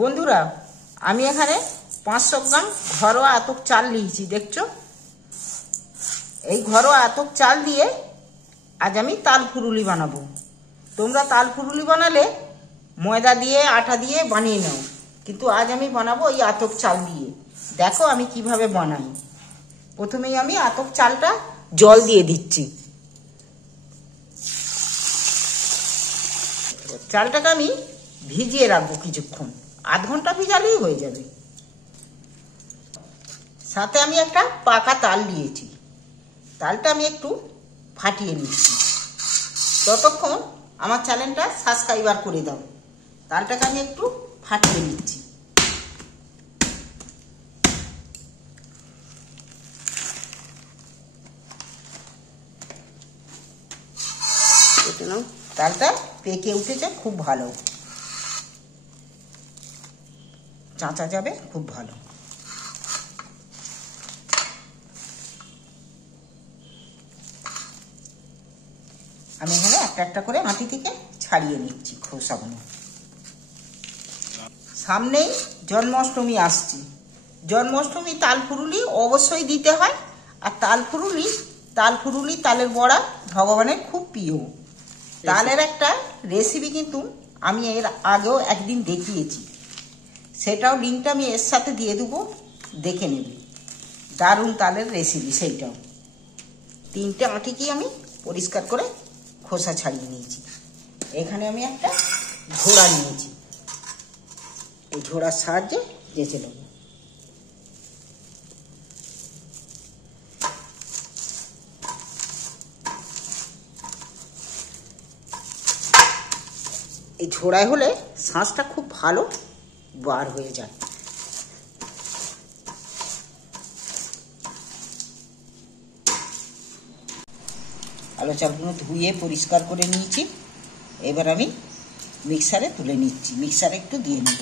বন্ধুরা, আমি এখানে 500 গ্রাম ঘরোয়া আতপ চাল নিয়েছি। দেখছো, এই ঘরোয়া আতপ চাল দিয়ে আজ আমি তাল ফুরুলি বানাবো। তোমরা তাল ফুরুলি বানালে ময়দা দিয়ে আটা দিয়ে বানিয়ে নাও, কিন্তু আজ আমি বানাবো এই আতপ চাল দিয়ে। দেখো আমি কিভাবে বানাই। প্রথমেই আমি আতপ চালটা জল দিয়ে দিচ্ছি। চালটাকে আমি ভিজিয়ে রাখবো কিছুক্ষণ, আধ ঘন্টা ভিজালেই হয়ে যাবে। সাথে আমি একটা পাকা তাল নিয়েছি, তালটা আমি একটু ফাটিয়ে নিচ্ছি। ততক্ষণ আমার চ্যানেলটা সাবস্ক্রাইবার করে দাও। তালটাকে আমি একটু ফাটিয়ে নিচ্ছি। তালটা পেকে উঠেছে খুব ভালো, চাঁচা যাবে খুব ভালো। আমি এখানে একটা একটা করে আটি থেকে ছাড়িয়ে নিচ্ছি খোসাগুলো। সামনেই জন্মাষ্টমী আসছে। জন্মাষ্টমী তাল ফুরুলি অবশ্যই দিতে হয়। আর তাল ফুরুলি তালের বড়া ভগবানের খুব প্রিয়। তালের একটা রেসিপি কিন্তু আমি এর আগেও একদিন দেখিয়েছি, সেটাও লিঙ্কটা আমি এর সাথে দিয়ে দেবো, দেখে নেবে। দারুণ তালের রেসিপি সেইটাও। 3টে আটিকে আমি পরিষ্কার করে খোসা ছাড়িয়ে নিয়েছি। এখানে আমি একটা ঝোড়া নিয়েছি, এই ঝোড়ার সাহায্যে জেঁচে নেব। এই ঝোড়ায় হলে শাঁসটা খুব ভালো বার হয়ে যায়। আলু চালগুলো ধুয়ে পরিষ্কার করে নিয়েছি। এবার আমি মিক্সারে তুলে নিচ্ছি। মিক্সারে একটু দিয়ে নেব।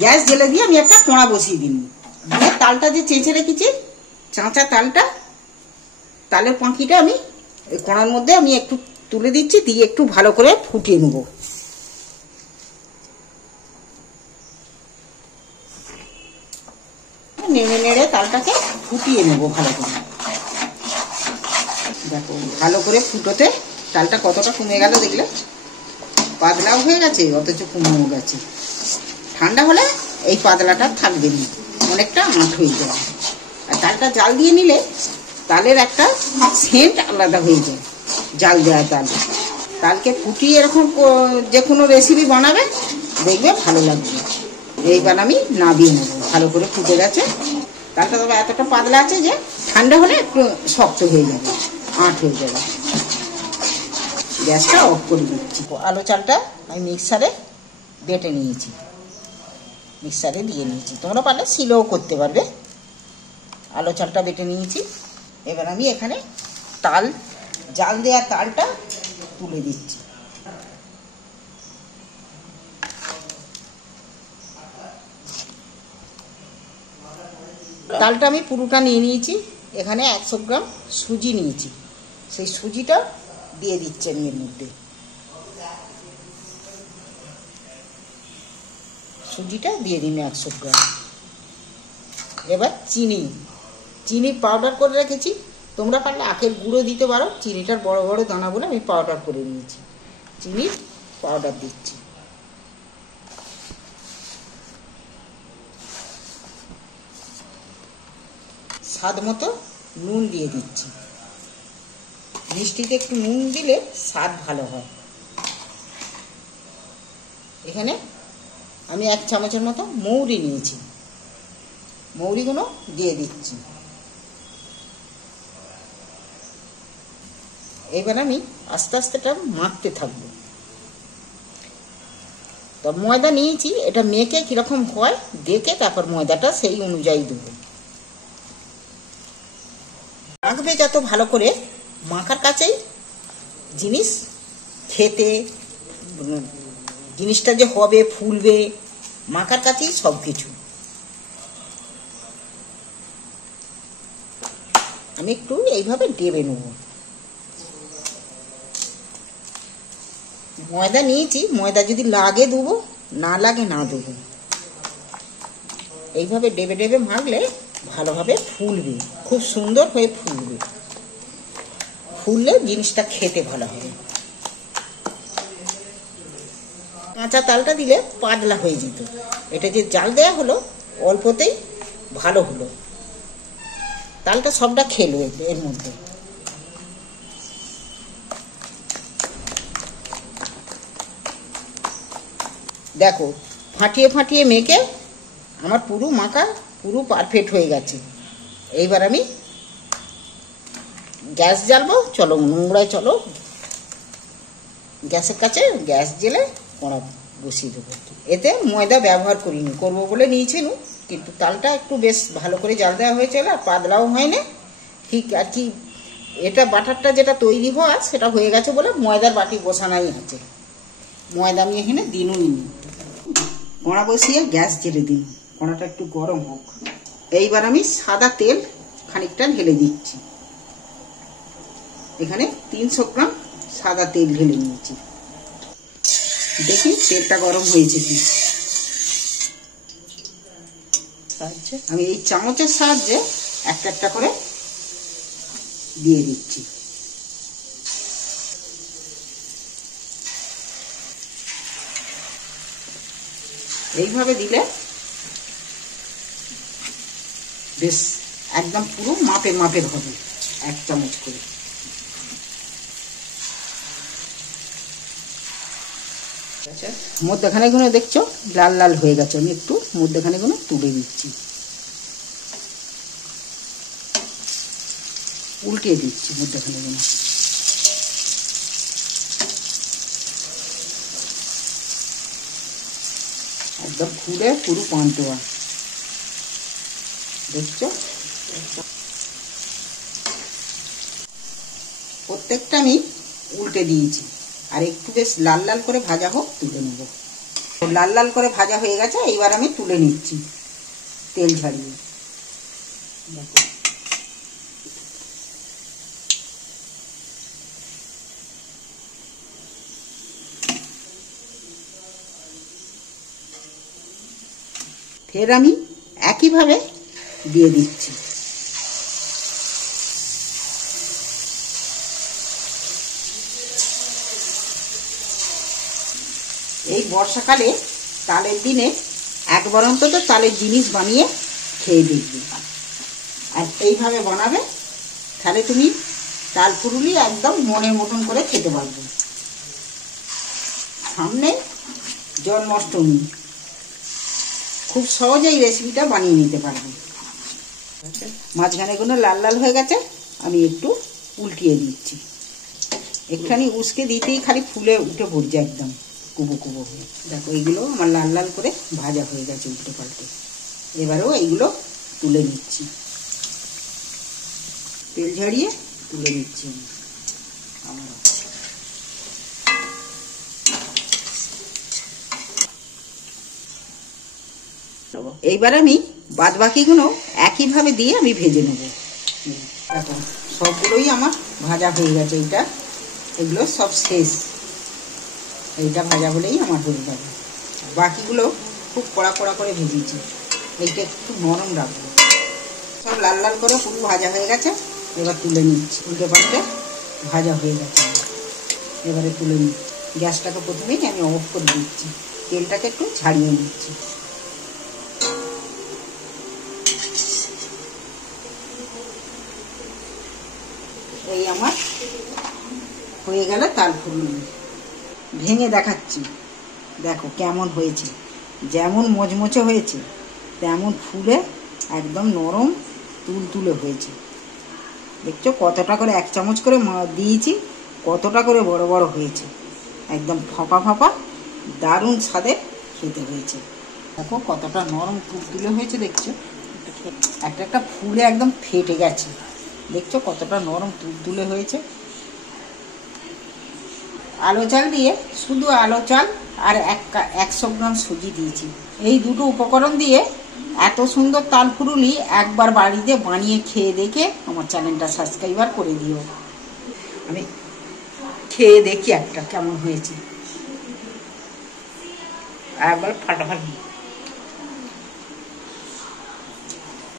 গ্যাস জেলে দিয়ে আমি একটা কোঁড়া বসিয়ে দিই। দিয়ে তালটা যে চেঁচে রেখেছি, চাঁচা তালটা, তালের পাঁকিটা আমি এই কোঁড়ার মধ্যে আমি একটু তুলে দিচ্ছি, দিয়ে একটু ভালো করে ফুটিয়ে নেব। নেড়ে নেড়ে তালটাকে ফুটিয়ে নেব ভালো করে। দেখো ভালো করে ফুটোতে তালটা কতটা কমে গেল দেখলে, পাতলাও হয়ে গেছে অথচ কমেও গেছে। ঠান্ডা হলে এই পাতলাটা থাকবে না, অনেকটা আঁট হয়ে যায়। আর তালটা জাল দিয়ে নিলে তালের একটা সেন্ট আলাদা হয়ে যায়। জাল দেওয়া তালকে ফুটিয়ে এরকম যে কোনো রেসিপি বানাবে দেখবে ভালো লাগবে। এইবার আমি নাবিয়ে নেবো। ভালো করে ফুটে গেছে তালটা, তবে এতটা পাতলা আছে যে ঠান্ডা হলে একটু শক্ত হয়ে যাবে, আঁট হয়ে যাবে। গ্যাসটা অফ করে দিচ্ছি। আলু চালটা আমি মিক্সারে বেটে নিয়েছি, মিক্সারে দিয়ে নিয়েছি। তোমরা পারলে শিলেও করতে পারবে। আলু চালটা বেটে নিয়েছি। এবার আমি এখানে তাল জাল দেওয়া তালটা তুলে দিচ্ছি। তালটা আমি পুরোটা নিয়ে নিয়েছি। এখানে 100 গ্রাম সুজি নিয়েছি, সেই সুজিটা দিয়ে দিচ্ছি আমি এর মধ্যে। সুজিটা দিয়ে দিন 100 গ্রাম। এবার চিনি পাউডার করে রেখেছি। তোমরা পারলে আখের গুঁড়ো দিতে পারো। চিনিটার বড় বড় দানাগুলো আমি পাউডার করে নিয়েছি। চিনির পাউডার দিচ্ছি। স্বাদ মতো নুন দিয়ে দিচ্ছি। মিষ্টিতে একটু নুন দিলে স্বাদ ভালো হয়। এখানে আমি 1 চামচের মতো মৌরি নিয়েছি, মৌরিগুলো দিয়ে দিচ্ছি। এবার আমি আস্তে আস্তে এটা মাখতে থাকবো। তো ময়দা নিয়েছি, এটা মেখে কিরকম হয় দেখে তারপর ময়দাটা সেই অনুযায়ী দেবো। মাখবে যত ভালো করে, মাখার কাছেই জিনিস খেতে, জিনিসটা যে হবে ফুলবে, মাখার কাছেই সব কিছু। আমি একটু এইভাবে ডেবে নেব। ময়দা নিয়েছি, ময়দা যদি লাগে দেবো, না লাগে না দেবো। এইভাবে ডেবে ডেবে মাখলে ভালোভাবে ফুলবে, খুব সুন্দর হয়ে ফুলবে। ফুললে জিনিসটা খেতে ভালো হবে। কাঁচা তালটা দিলে পাতলা হয়ে যেত, এটা যে জাল দেওয়া হলো অল্পতেই ভালো হলো। তালটা সবটা খেলো এর মধ্যে। দেখো ফাটিয়ে ফাটিয়ে মেখে আমার পুরো মাখা পুরো পারফেক্ট হয়ে গেছে। এইবার আমি গ্যাস জ্বালবো। চলো নোংরায়, চলো গ্যাসের কাছে গ্যাস জেলে কড়া বসিয়ে দেবো। এতে ময়দা ব্যবহার করিনি, করবো বলে নিয়েছি, কিন্তু তালটা একটু বেশ ভালো করে জাল দেওয়া হয়েছিল, আর পাতলাও হয় না ঠিক আর কি। এটা বাটারটা যেটা তৈরি হওয়া সেটা হয়ে গেছে বলে ময়দার বাটি বসানোই আছে। ময়দা আমি এখানে দিনই নি। কড়া বসিয়ে গ্যাস জেলে দিন, কড়াটা একটু গরম হোক। এইবার আমি সাদা তেল খানিকটা ঢেলে দিচ্ছি। এখানে 300 গ্রাম সাদা তেল ঢেলে নিয়েছি। দেখি তেলটা গরম হয়েছে কি। আমি এই চামচের সাহায্যে একটা একটা করে দিয়ে দিচ্ছি। এইভাবে দিলে বেশ একদম পুরো মাপের মাপের হবে, এক চামচ করে। মধ্যখানে গুলো দেখছো লাল লাল হয়ে গেছে, আমি একটু মধ্যখানে গুলো তুলে দিচ্ছি, উল্টে দিচ্ছি মধ্যখানে গুলো। একদম খুলে পুরো পান্তুয়া দেখছো। প্রত্যেকটা আমি উল্টে দিয়েছি, আর একটু বেশ লাল লাল করে ভাজা হোক, তুলে নেব। লাল লাল করে ভাজা হয়ে গেছে, এইবার আমি তুলে নিচ্ছি তেল ঝাড়িয়ে। ফের আমি একইভাবে দিয়ে দিচ্ছি। এই বর্ষাকালে তালের দিনে একবার অন্তত তালের জিনিস বানিয়ে খেয়ে দেখবে, আর এইভাবে বানাবে, তাহলে তুমি তাল ফুরুলি একদম মনের মতন করে খেতে পারবে। সামনে জন্মাষ্টমী, খুব সহজে এই রেসিপিটা বানিয়ে নিতে পারবে। মাঝখানে কোনো লাল লাল হয়ে গেছে, আমি একটু উল্টিয়ে দিচ্ছি। একটুখানি উস্কে দিতেই খালি ফুলে উঠে পড়ছে একদম কুবো কুবো হয়ে। দেখো এইগুলো আমার লাল লাল করে ভাজা হয়ে গেছে উল্টে পাল্টে। এবারেও এইগুলো তুলে নিচ্ছি, তেল ঝাড়িয়ে তুলে নিচ্ছি। এইবার আমি বাদ বাকিগুলো একইভাবে দিয়ে আমি ভেজে নেব। দেখো সবগুলোই আমার ভাজা হয়ে গেছে। এগুলো সব শেষ, এইটা ভাজা হলেই আমার হয়ে যাবে। বাকিগুলো খুব কড়া কড়া করে ভেজেছি, এইটা একটু নরম রাখবো। সব লাল লাল করে পুরো ভাজা হয়ে গেছে, এবার তুলে নিচ্ছি। উল্টে পাল্টে ভাজা হয়ে গেছে, এবারে তুলে নিচ্ছি। গ্যাসটাকে প্রথমেই আমি অফ করে দিচ্ছি, তেলটাকে একটু ছাড়িয়ে নিচ্ছি। এই আমার হয়ে গেল তাল ফুরুলি। ভেঙে দেখাচ্ছি, দেখো কেমন হয়েছে। যেমন মচমচে হয়েছে তেমন ফুলে একদম নরম তুলতুলে হয়েছে। দেখছো কতটা করে, 1 চামচ করে দিয়েছি, কতটা করে বড় বড় হয়েছে, একদম ফাঁপা ফাঁপা, দারুণ স্বাদে খেতে হয়েছে। দেখো কতটা নরম তুলতুলে হয়েছে, দেখছো একটা একটা ফুলে একদম ফেটে গেছে। দেখছো কতটা নরম তুলতুলে হয়েছে। আলো চাল দিয়ে, শুধু আলো চাল আর 100 গ্রাম সুজি দিয়েছি। এই দুটো উপকরণ দিয়ে এত সুন্দর তাল ফুরুলি একবার বাড়িতে বানিয়ে খেয়ে দেখে আমার চ্যানেলটা সাবস্ক্রাইবার করে দিও। আমি খেয়ে দেখি একটা কেমন হয়েছে। আর একবার ফাটাফাটি।